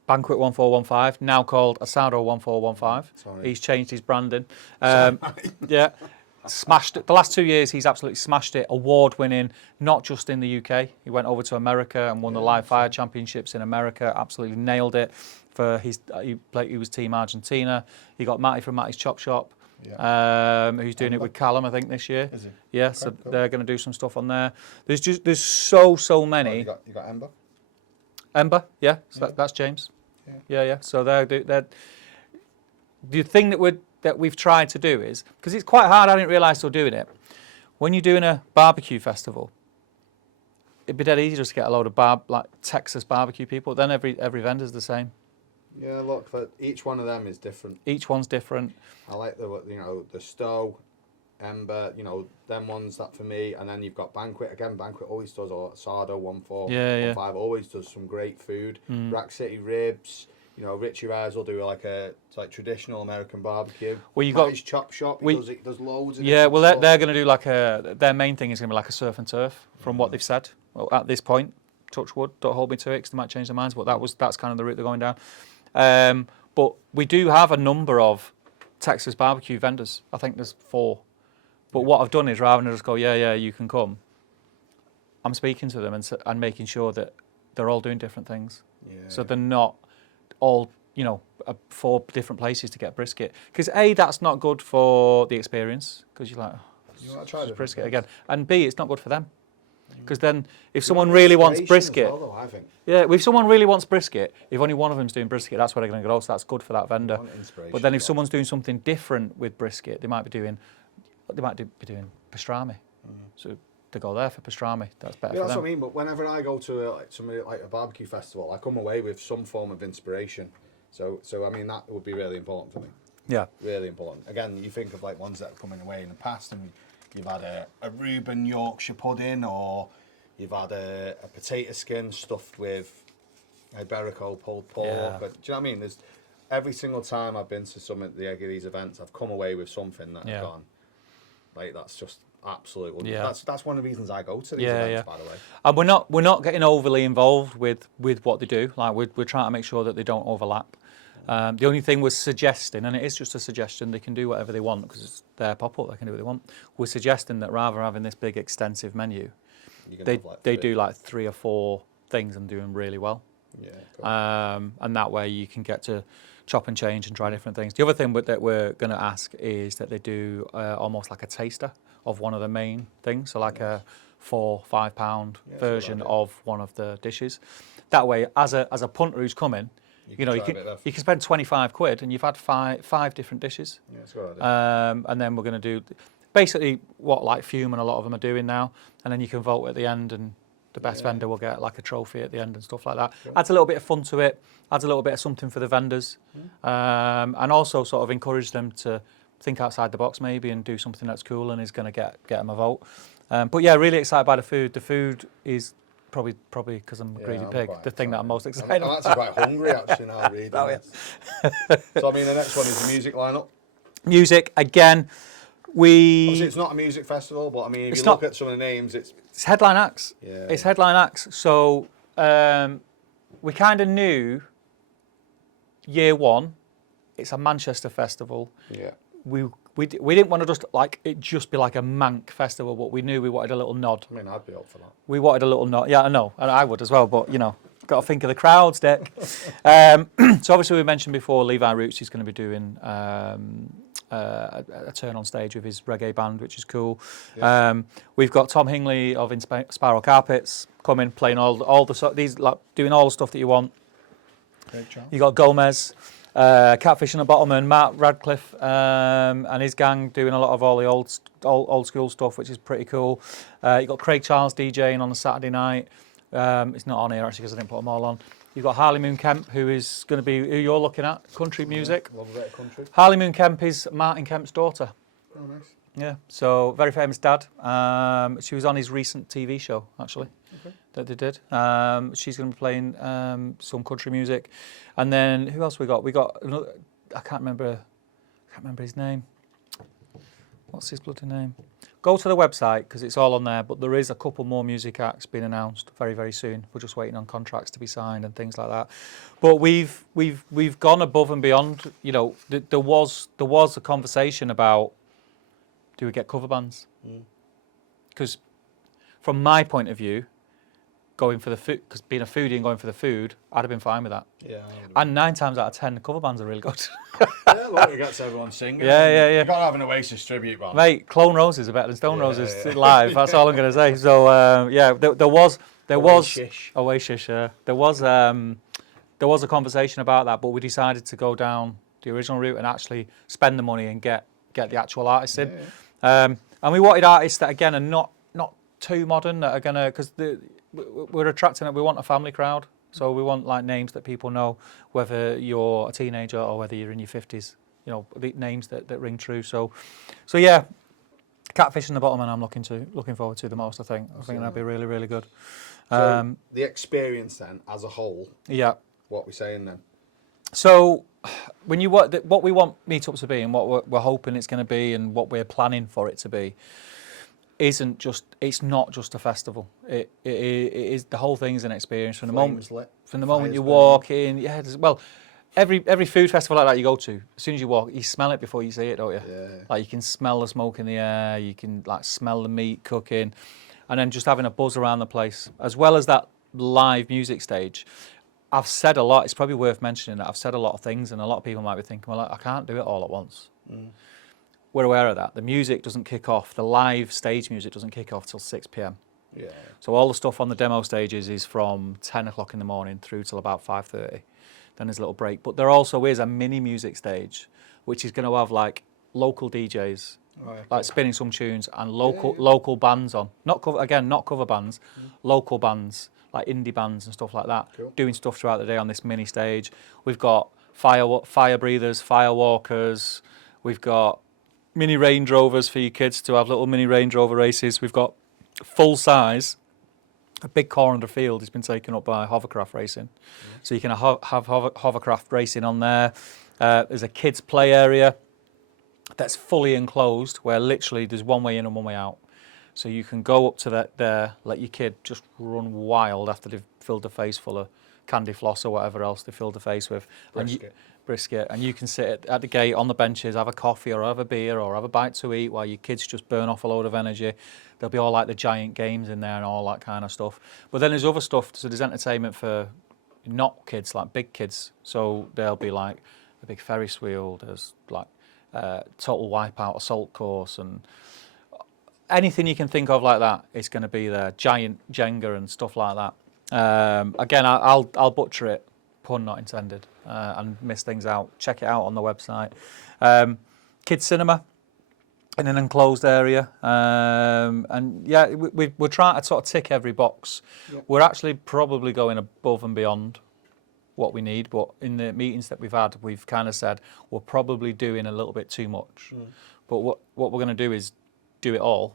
Banquet 1415, now called Asado 1415. Sorry. He's changed his branding. Yeah. Smashed it. The last 2 years, he's absolutely smashed it. Award-winning, not just in the UK. He went over to America and won the Live Fire Championships in America. Absolutely nailed it. He was Team Argentina. He got Matty from Matty's Chop Shop. who's doing it with Callum, I think, this year. Is he? Yeah, Okay, so cool. they're going to do some stuff on there. There's so many. You got Ember? Ember, yeah, so that's James. Yeah. So they're the thing that we've tried to do is, because it's quite hard, I didn't realise till doing it. When you're doing a barbecue festival, it'd be dead easy just to get a load of like Texas barbecue people. Then every vendor's the same. Yeah, look, each one of them is different. Each one's different. I like the Stowe, Ember, them ones that for me, and then you've got Banquet. Again, Banquet always does, or Sardo 1-4, 1-5, always does some great food. Rack City Ribs, Richie Rise will do like traditional American barbecue. Well, you got his Chop Shop, he does loads of yeah, different well, stuff. they're going to do like their main thing is going to be like a surf and turf, from what they've said. Well, at this point, touch wood, don't hold me to it, because they might change their minds, but that's kind of the route they're going down. But we do have a number of Texas barbecue vendors. I think there's 4. But what I've done is, rather than just go, yeah, you can come, I'm speaking to them and making sure that they're all doing different things. Yeah. So they're not all, 4 different places to get brisket. Because A, that's not good for the experience, because you're like, you want to try the brisket again. And B, it's not good for them. Because then if someone really wants brisket, well, though, I think. yeah, if someone really wants brisket, if only one of them's doing brisket, that's where they're going to go. So that's good for that vendor. But then if someone's doing something different with brisket, they might be doing pastrami. So they go there for pastrami. That's better for them. That's what I mean. But whenever I go to somebody like a barbecue festival, I come away with some form of inspiration. So I mean, that would be really important for me. Yeah. Really important. Again, you think of like ones that are coming away in the past, and you've had a Reuben Yorkshire pudding, or you've had a potato skin stuffed with Iberico pulled pork. Yeah. But do you know what I mean? There's every single time I've been to some of these events, I've come away with something that I've gone, like, that's just absolutely. Yeah. That's one of the reasons I go to these events, by the way. And we're not getting overly involved with what they do. Like we're trying to make sure that they don't overlap. The only thing we're suggesting, and it is just a suggestion, they can do whatever they want because it's their pop-up, they can do what they want. We're suggesting that rather than having this big extensive menu, they do like 3 or 4 things and do them really well. Yeah. Cool. And that way you can get to chop and change and try different things. The other thing that we're going to ask is that they do almost like a taster of one of the main things, so like a £4-5 version of one of the dishes. That way, as a punter who's coming, you can spend 25 quid and you've had five different dishes. Yeah, that's a good idea. And then we're going to do basically what like Fume and a lot of them are doing now, and then you can vote at the end, and the best vendor will get like a trophy at the end and stuff like that. Cool. Adds a little bit of fun to it, adds a little bit of something for the vendors, and also sort of encourage them to think outside the box maybe and do something that's cool and is going to get them a vote. But yeah, really excited by the food. The food is probably because I'm a greedy pig, the thing that I'm most excited about. I'm actually quite hungry actually now reading this. So I mean, the next one is the music lineup. Music, again, obviously it's not a music festival, but I mean, if you look at some of the names, it's headline acts. Yeah. It's headline acts. So we kind of knew year one, it's a Manchester festival. Yeah. We didn't want to just be like a Manc festival, but we knew we wanted a little nod. I mean, I'd be up for that. We wanted a little nod. Yeah, I know, and I would as well. But got to think of the crowds, Dick. So obviously we mentioned before, Levi Roots is going to be doing a turn on stage with his reggae band, which is cool. Yeah. We've got Tom Hingley of Spiral Carpets coming, playing all the doing all the stuff that you want. Great job. You got Gomez. Catfish and a Bottomman, Matt Radcliffe and his gang doing a lot of all the old school stuff, which is pretty cool. You've got Craig Charles DJing on a Saturday night. It's not on here actually because I didn't put them all on. You've got Harley Moon Kemp, who is going to be who you're looking at, country music. Love a bit of country. Harley Moon Kemp is Martin Kemp's daughter. Oh, nice. Yeah, so very famous dad. She was on his recent TV show actually. Okay. That they did. She's going to be playing some country music, and then who else we got? We got another. I can't remember his name. What's his bloody name? Go to the website because it's all on there. But there is a couple more music acts being announced very, very soon. We're just waiting on contracts to be signed and things like that. But we've gone above and beyond. There was a conversation about, do we get cover bands? Because from my point of view, going for the food, because being a foodie and going for the food, I'd have been fine with that. Yeah. And 9 times out of 10, the cover bands are really good. Yeah, look, you got everyone singing. Yeah. You got to have an Oasis tribute band. Mate, Clone Roses are better than Stone Roses live. That's all I'm going to say. So there was Oasis. There was a conversation about that, but we decided to go down the original route and actually spend the money and get the actual artists in. And we wanted artists that again are not too modern, that are gonna, because we're attracting, we want a family crowd. So we want like names that people know, whether you're a teenager or whether you're in your 50s. You know, the names that ring true. So yeah, Catfish and the Bottlemen I'm looking forward to the most. I think that'll be really, really good. So the experience then, as a whole. Yeah. What we're saying then. So when you what we want meetups to be and what we're hoping it's going to be and what we're planning for it to be, it's not just a festival. It is, the whole thing's an experience from the moment you walk in. Yeah, well, every food festival like that you go to, as soon as you walk, you smell it before you see it, don't you? Yeah. Like you can smell the smoke in the air, you can like smell the meat cooking, and then just having a buzz around the place, as well as that live music stage. I've said a lot. It's probably worth mentioning that I've said a lot of things, and a lot of people might be thinking, well, I can't do it all at once. We're aware of that. The music doesn't kick off. The live stage music doesn't kick off till 6 p.m. Yeah. So all the stuff on the demo stages is from 10 o'clock in the morning through till about 5:30. Then there's a little break. But there also is a mini music stage, which is going to have like local DJs, like spinning some tunes, and local bands on. Not cover bands, local bands, like indie bands and stuff like that, doing stuff throughout the day on this mini stage. We've got fire breathers, fire walkers. We've got mini Range Rovers for your kids to have little mini Range Rover races. We've got full size. A big corner of the field has been taken up by hovercraft racing. So you can have hovercraft racing on there. There's a kids play area that's fully enclosed where literally there's one way in and one way out. So you can go up to that there, let your kid just run wild after they've filled the face full of candy floss or whatever else they filled the face with. Brisket. And you can sit at the gate on the benches, have a coffee or have a beer or have a bite to eat while your kids just burn off a load of energy. There'll be all like the giant games in there and all that kind of stuff. But then there's other stuff, so there's entertainment for not kids, like big kids. So there'll be like a big Ferris wheel, there's like total wipeout assault course, and anything you can think of like that is going to be there. Giant Jenga and stuff like that. Again, I'll butcher it, pun not intended, and miss things out. Check it out on the website. Kids cinema in an enclosed area, and yeah, we're trying to sort of tick every box. We're actually probably going above and beyond what we need, but in the meetings that we've had, we've kind of said we're probably doing a little bit too much. But what we're going to do is do it all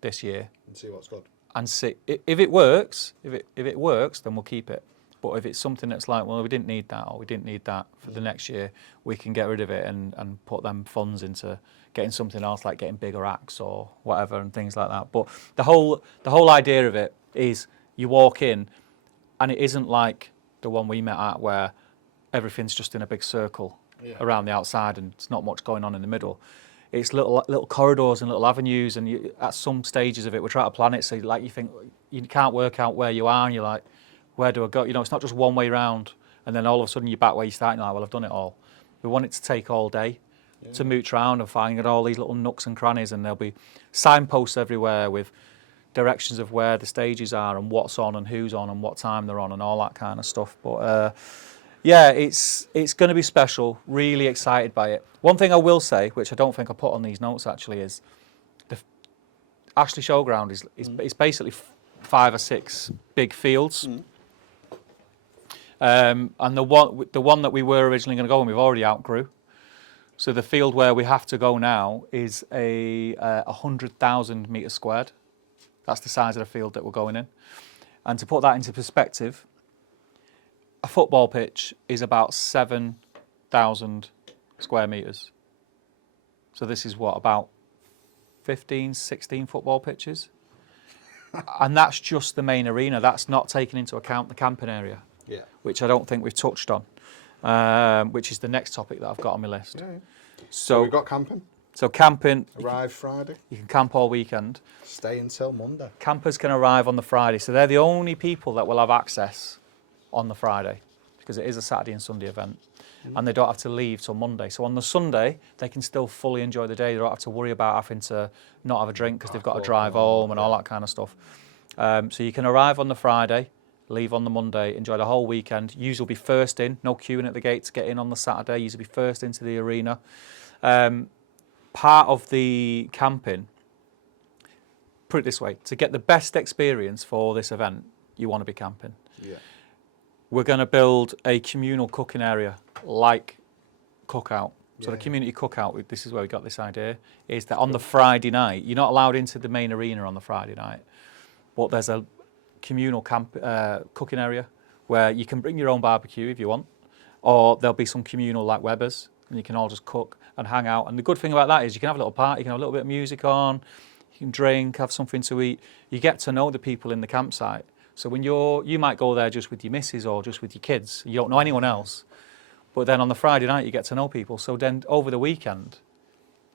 this year and see what's good. And see if it works. If it works, then we'll keep it. But if it's something that's like, well, we didn't need that or we didn't need that for the next year, we can get rid of it and put them funds into getting something else, like getting bigger acts or whatever and things like that. But the whole idea of it is you walk in, and it isn't like the one we met at where everything's just in a big circle around the outside and it's not much going on in the middle. It's little corridors and little avenues, and at some stages of it, we're trying to plan it so like you think you can't work out where you are, and you're like, where do I go? You know, it's not just one way round, and then all of a sudden you're back where you started, and you're like, well, I've done it all. We want it to take all day to mooch around and find all these little nooks and crannies, and there'll be signposts everywhere with directions of where the stages are and what's on and who's on and what time they're on and all that kind of stuff. But yeah, it's going to be special. Really excited by it. One thing I will say, which I don't think I put on these notes actually, is the Ashley Showground is basically 5 or 6 big fields. And the one that we were originally going to go and we've already outgrew. So the field where we have to go now is a 100,000 metres squared. That's the size of the field that we're going in. And to put that into perspective, a football pitch is about 7,000 square metres. So this is what, about 15, 16 football pitches? And that's just the main arena. That's not taking into account the camping area, which I don't think we've touched on, which is the next topic that I've got on my list. So we've got camping? So camping, Arrive Friday, you can camp all weekend. stay until Monday. Campers can arrive on the Friday, so they're the only people that will have access on the Friday, because it is a Saturday and Sunday event, and they don't have to leave till Monday. So on the Sunday, they can still fully enjoy the day. They don't have to worry about having to not have a drink because they've got to drive home and all that kind of stuff. So you can arrive on the Friday, leave on the Monday, enjoy the whole weekend. Yous will be first in, no queuing at the gate to get in on the Saturday. Yous will be first into the arena. Part of the camping, put it this way, to get the best experience for this event, you want to be camping. Yeah. We're going to build a communal cooking area like Cookout. So the community cookout, this is where we got this idea, is that on the Friday night, you're not allowed into the main arena on the Friday night, but there's a communal cooking area where you can bring your own barbecue if you want, or there'll be some communal like Weber's, and you can all just cook and hang out. And the good thing about that is you can have a little party, you can have a little bit of music on, you can drink, have something to eat. You get to know the people in the campsite. So when you might go there just with your missus or just with your kids, you don't know anyone else. But then on the Friday night, you get to know people. So then over the weekend,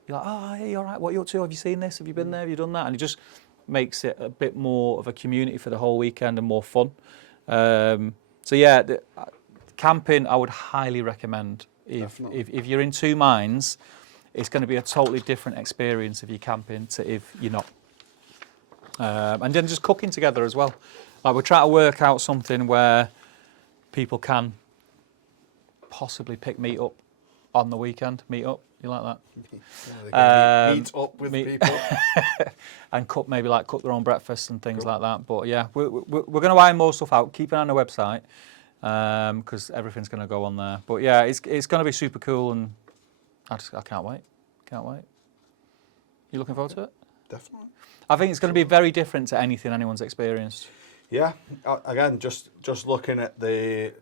you're like, oh, hey, all right, what are you up to? Have you seen this? Have you been there? Have you done that? And it just makes it a bit more of a community for the whole weekend and more fun. So yeah, camping, I would highly recommend. If you're in two minds, it's going to be a totally different experience if you're camping to if you're not. And then just cooking together as well. Like we're trying to work out something where people can possibly pick meat up on the weekend. Meet up, you like that? Meet up with people. And cook their own breakfast and things like that. But yeah, we're going to iron more stuff out. Keep an eye on the website because everything's going to go on there. But yeah, it's going to be super cool, and I can't wait. Can't wait. You looking forward to it? Definitely. I think it's going to be very different to anything anyone's experienced. Yeah, again, just looking at the,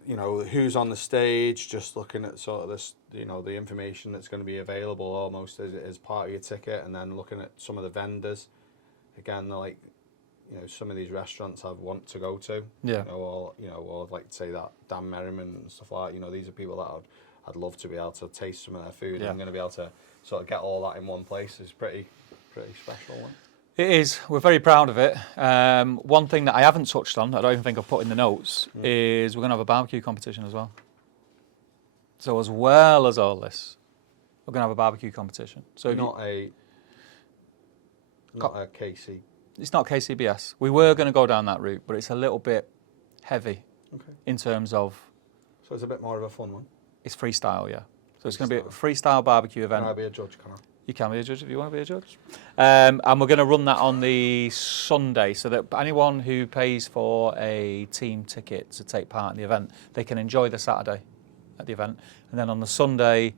who's on the stage, just looking at sort of this, the information that's going to be available almost as part of your ticket, and then looking at some of the vendors. Again, they're like, some of these restaurants I want to go to. Yeah. Or like to say that Dan Merriman and stuff like that. These are people that I'd love to be able to taste some of their food. Yeah. And I'm going to be able to sort of get all that in one place. Is pretty special one. It is. We're very proud of it. One thing that I haven't touched on, I don't even think I've put in the notes, is we're going to have a barbecue competition as well. So as well as all this, we're going to have a barbecue competition. So not a KC. It's not KCBS. We were going to go down that route, but it's a little bit heavy in terms of... So it's a bit more of a fun one? It's freestyle, yeah. So it's going to be a freestyle barbecue event. Can I be a judge, can I? You can be a judge if you want to be a judge. And we're going to run that on the Sunday so that anyone who pays for a team ticket to take part in the event, they can enjoy the Saturday at the event. And then on the Sunday,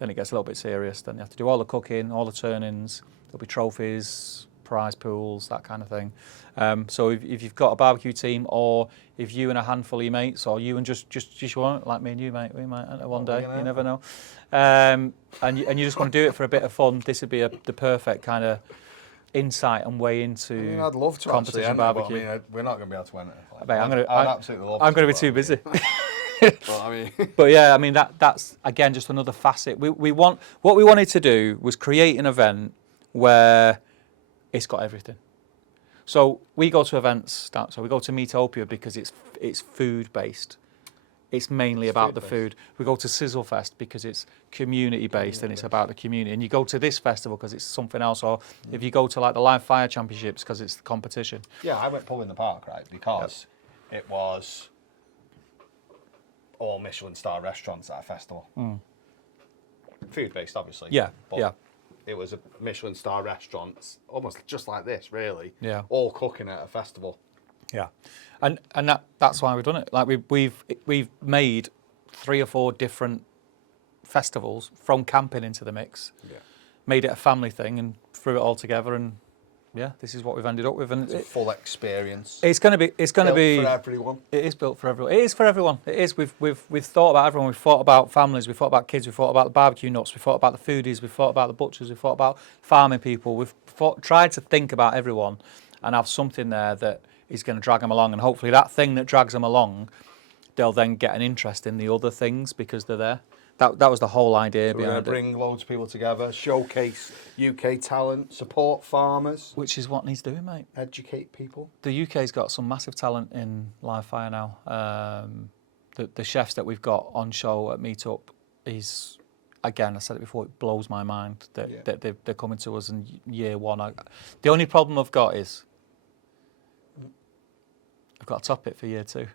then it gets a little bit serious. Then you have to do all the cooking, all the turn-ins. There'll be trophies, prize pools, that kind of thing. So if you've got a barbecue team, or if you and a handful of your mates, or you and just one, like me and you, mate, we might enter one day, you never know. And you just want to do it for a bit of fun, this would be the perfect kind of insight and way into I'd love to competition barbecue. But, we're not going to be able to enter. I'd absolutely love I'm going to be too busy. But yeah, that's again just another facet. What we wanted to do was create an event where it's got everything. So we go to events. So we go to Meatopia because it's food based. It's mainly about the food. We go to Sizzlefest because it's community based and it's about the community. And you go to this festival because it's something else. Or if you go to like the Live Fire Championships because it's the competition. Yeah, I went Pull in the Park, right? Because it was all Michelin star restaurants at a festival. Food based, obviously. Yeah, but it was a Michelin star restaurants, almost just like this, really. Yeah. All cooking at a festival. Yeah, and that's why we've done it. Like we've made 3 or 4 different festivals from camping into the mix. Yeah. Made it a family thing and threw it all together, and yeah, this is what we've ended up with. And it's a full experience. It's going to be for everyone. It is built for everyone. It is for everyone. It is. We've thought about everyone. We've thought about families. We've thought about kids. We've thought about the barbecue nuts. We've thought about the foodies. We've thought about the butchers. We've thought about farming people. We've tried to think about everyone and have something there that is going to drag them along. And hopefully that thing that drags them along, they'll then get an interest in the other things because they're there. That was the whole idea So we're going behind to bring loads of people together, showcase UK talent, support farmers, which is what needs doing, mate. educate people. The UK's got some massive talent in live fire now. The chefs that we've got on show at Meetup is, again, I said it before, it blows my mind that they're coming to us in year one. The only problem I've got is I've got to top it for year two.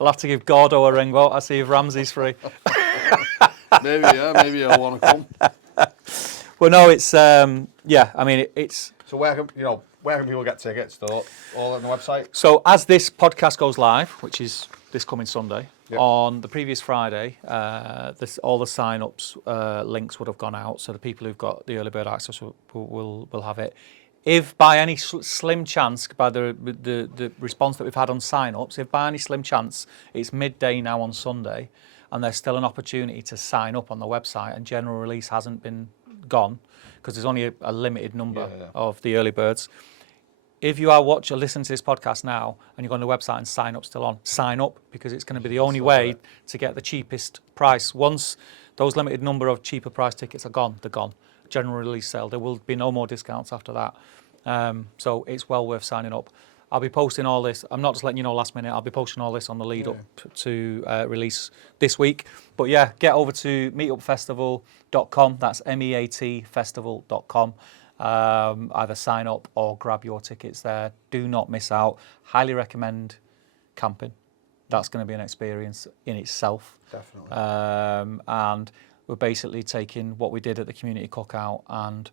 I'll have to give Gordo a ring, won't I? See if Ramsey's free. Maybe I'll want to come. Well, no, it's I mean, it's. So where can people get tickets? All on the website. So as this podcast goes live, which is this coming Sunday, Yep. on the previous Friday, all the sign-ups links would have gone out, so the people who've got the early bird access will have it. If by any slim chance, by the response that we've had on sign-ups, if by any slim chance it's midday now on Sunday, and there's still an opportunity to sign up on the website, and general release hasn't been gone, because there's only a limited number of the early birds. If you are listening to this podcast now, and you go on the website and sign up still on, sign up, because it's going to be the only way to get the cheapest price. Once those limited number of cheaper price tickets are gone, they're gone. General release sale. There will be no more discounts after that. So it's well worth signing up. I'll be posting all this. I'm not just letting you know last minute. I'll be posting all this on the lead up to release this week. But yeah, get over to meetupfestival.com. That's meatfestival.com. Either sign up or grab your tickets there. Do not miss out. Highly recommend camping. That's going to be an experience in itself. Definitely. And we're basically taking what we did at the community cookout and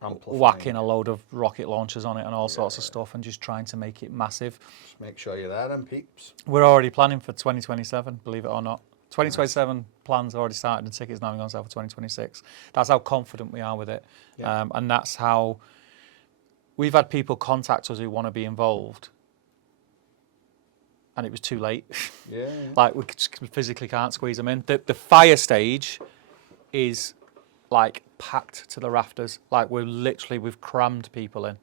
Amplifying whacking a load of rocket launchers on it and all sorts of stuff, and just trying to make it massive. Just make sure you're there then, peeps. We're already planning for 2027, believe it or not. 2027 plans already started and tickets now going on sale for 2026. That's how confident we are with it. And that's how we've had people contact us who want to be involved, and it was too late. Like we physically can't squeeze them in. The fire stage is like packed to the rafters. Like we've crammed people in.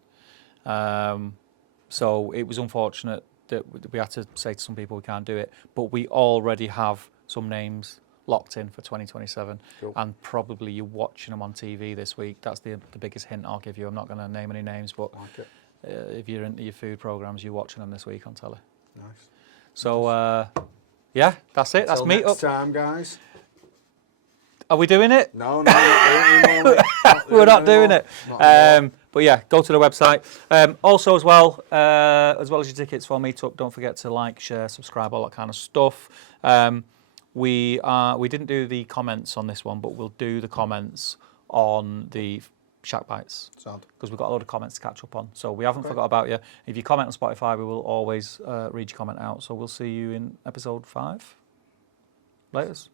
So it was unfortunate that we had to say to some people we can't do it, but we already have some names locked in for 2027. Cool. And probably you're watching them on TV this week. That's the biggest hint I'll give you. I'm not going to name any names, but if you're into your food programs, you're watching them this week on telly. Nice. So that's it. That's Meetup. Next time, guys. Are we doing it? No, not We're not doing it. But yeah, go to the website. Also, as well as your tickets for Meetup, don't forget to like, share, subscribe, all that kind of stuff. We didn't do the comments on this one, but we'll do the comments on the Shack Bites, because we've got a lot of comments to catch up on. So we haven't forgot about you. If you comment on Spotify, we will always read your comment out. So we'll see you in episode 5. Laters.